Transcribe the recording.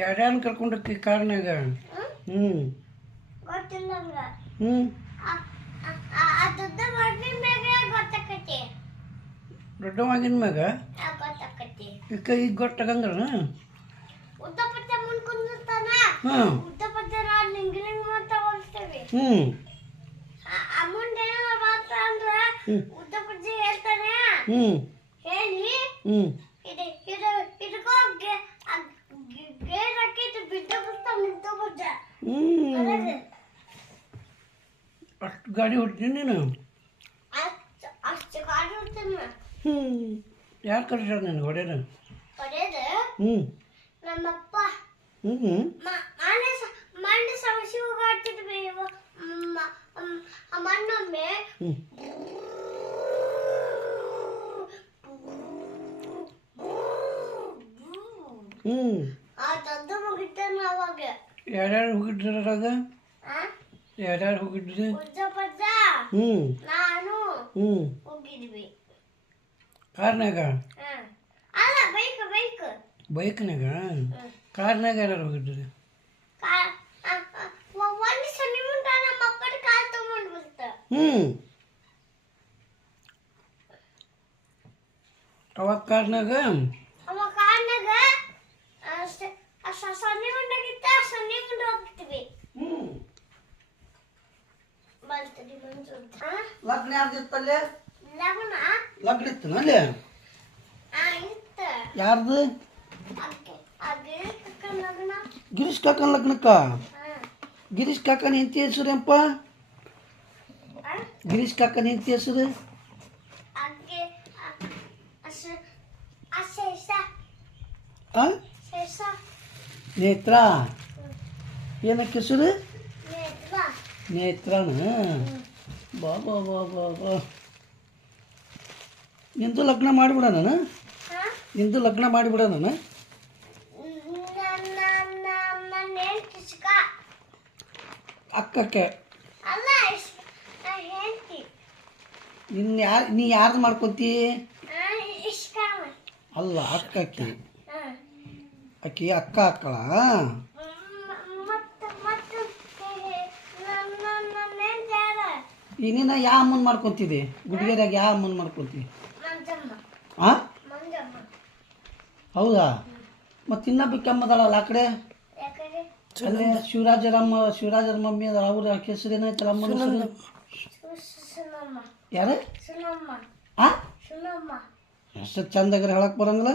ಯಾರ್ಯಾರನ್ನ ಕರ್ಕೊಂಡೋಗಿ ಕಾರ್ನಾಗ? ಹ್ಞೂ ಗೊತ್ತಿಲ್ಲ ನಂಗೆ. ಹ್ಞೂ ದೊಡ್ಡ ಮಾಡಿನ ಮ್ಯಾಗ ಗೊತ್ತಾಕತಿ. ದೊಡ್ಡವಾಗಿನ ಮ್ಯಾಗ ಗೊತ್ತಾಕತಿ. ಈಗ ಗೊತ್ತಾಗಂಗಲ್ಲ. ಉದ್ದಪಟ್ಟ ಮುಂದೆ ಕುಂದಿರ್ತಾನ. ಹಾಂ ಉದ್ದಪಟ್ಟ ನಾವು ಲಿಂಗಿಲಿಂಗ ಮಾತ್ರ ಹೋಲಿಸ್ತೇವೆ. ಹ್ಞೂ ಮುಂದೆ ಏನೋ ಮಾತ್ರ ಅಂದ್ರೆ ಉದ್ದಪಟ್ಟ ಹೇಳ್ತಾನೆ. ಹ್ಞೂ ಹೇಳಿ ಹ್ಞೂ ಇದಕ್ಕೋ ಗೇರ್ ಹಾಕಿದ್ದು ಬಿದ್ದ ಬಿಡ್ತಾ ನಿಂತು ಬಜ್ಜ. ಹ್ಞೂ ಅಷ್ಟು ಗಾಡಿ ಹೊಡ್ತೀನಿ ನೀನು? ಅಷ್ಟು ಗಾಡಿ ಹೊಡ್ತೀನಿ. ಹ್ಞೂ ಯಾರು ಕರ್ಸ್ಯಾರ ನನಗೆ ಹೊಡೆಯೋದು? ಹೊಡೆಯೋದು ಹ್ಞೂ ನಮ್ಮಪ್ಪ. ಹ್ಞೂ ಮಣ್ಣು ಸಮಸ್ಯೆ ಹೋಗಾಡ್ತಿದ್ವಿ. ಮಣ್ಣೊಮ್ಮೆ ಹ್ಞೂ ಹ್ಞೂ ಆ ದೊಡ್ಡ ಮುಗಿತಾನ ಅವಾಗ. ಯಾರ್ಯಾರು ಹೋಗಿದ್ರಾಗ? ಯಾರ್ಯಾರು ಹೋಗಿದ್ರಿ? ಉದ್ದಪದ್ದ ಹ್ಞೂ ನಾನು ಹ್ಞೂ ಹೋಗಿದ್ವಿ. ಕಾರ್ನಾಗ? ಅಲ್ಲ ಬೈಕ್ ಬೈಕ್ ಬೈಕ್ನಾಗ? ಕಾರ್ನಾಗ ಯಾರು ಹೋಗಿದ್ರಿ? ಒಂದು ಸಣ್ಣ ಮುಂಟ ನಮ್ಮ ಅಪ್ಪನ ಕಾಲ್ ತಗೊಂಡು ಬಿಡ್ತ. ಹ್ಞೂ ಅವಾಗ ಕಾರ್ನಾಗ ಅವ ಕಾರ್ನಾಗ ಸಣ್ಣ ಮುಂಡಾಗಿತ್ತ ಸಣ್ಣ ಮುಂಡ ಹೋಗ್ತೀವಿ. ಹ್ಞೂ ಬಲ್ತಡಿ ಮಂಜು ಲಗ್ನ ಯಾರ್ದಿತ್ತಲ್ಲೇ? ಲಗ್ನ ಲಗ್ನ ಇತ್ತು ಅಲ್ಲೇ? ಇತ್ತ. ಯಾರ್ದು? ಅದೇ ಕಕ್ಕನ ಲಗ್ನ. ಗಿರೀಶ್ ಕಾಕನ ಲಗ್ನಕ್ಕ? ಗಿರೀಶ್ ಕಾಕನ ಹೆಂಡತಿ ಹೆಸರೇನಪ್ಪ? ಗಿರೀಶ್ ಕಾಕನ ಹೆಂಡತಿ ಹೆಸರು? ಅಗ್ಗೆ ಶೇಷ ಹಾಂ ಶೇಷ ನೇತ್ರ. ಏನಕ್ಕೆ ಹೆಸರು? ನೇತ್ರ. ನೇತ್ರನ? ಬಾ ಬಾ ಬಾ ಬಾ ಬಾ. ನಿಂದು ಲಗ್ನ ಮಾಡಿಬಿಡೋಣ? ನಿಂದು ಲಗ್ನ ಮಾಡಿಬಿಡೋಣ? ನನ್ನ ಹೆಂಡತಿ ಅಕ್ಕಕ್ಕೆ ಅಲ್ಲ ಹೆಂಡತಿ. ನೀ ಯಾರ್ದು ಮಾಡ್ಕೊತಿ? ಇಷ್ಕಾಮ ಅಲ್ಲ ಅಕ್ಕಕ್ಕೆ. ಅಕ್ಕಿ ಅಕ್ಕ ಅಕ್ಕಳ? ಈಗ ನೀನು ಯಾವ ಅಮ್ಮನ ಮಾಡ್ಕೊತಿದ್ದಿ? ಗುಡಿಗೆದಾಗ ಯಾವ ಅಮ್ಮನ ಮಾಡ್ಕೊತಿ? ಹಾಂ ಹೌದಾ? ಮತ್ತು ಇನ್ನೊಬ್ಬ ಅಮ್ಮದಳಲ್ಲ ಆ ಕಡೆ ಅಲ್ಲೇ ಶಿವರಾಜರ ಮಮ್ಮಿ ಅದ ಅವ್ರ ಆಕೆ ಹೆಸರು ಏನಾಯ್ತಲ್ಲ ಅಮ್ಮನ ಹೆಸರು? ಯಾರು? ಹಾಂ ಎಷ್ಟು ಚಂದಾಗ್ರೆ ಹೇಳಕ್ಕೆ ಬರಂಗಿಲ್ಲ?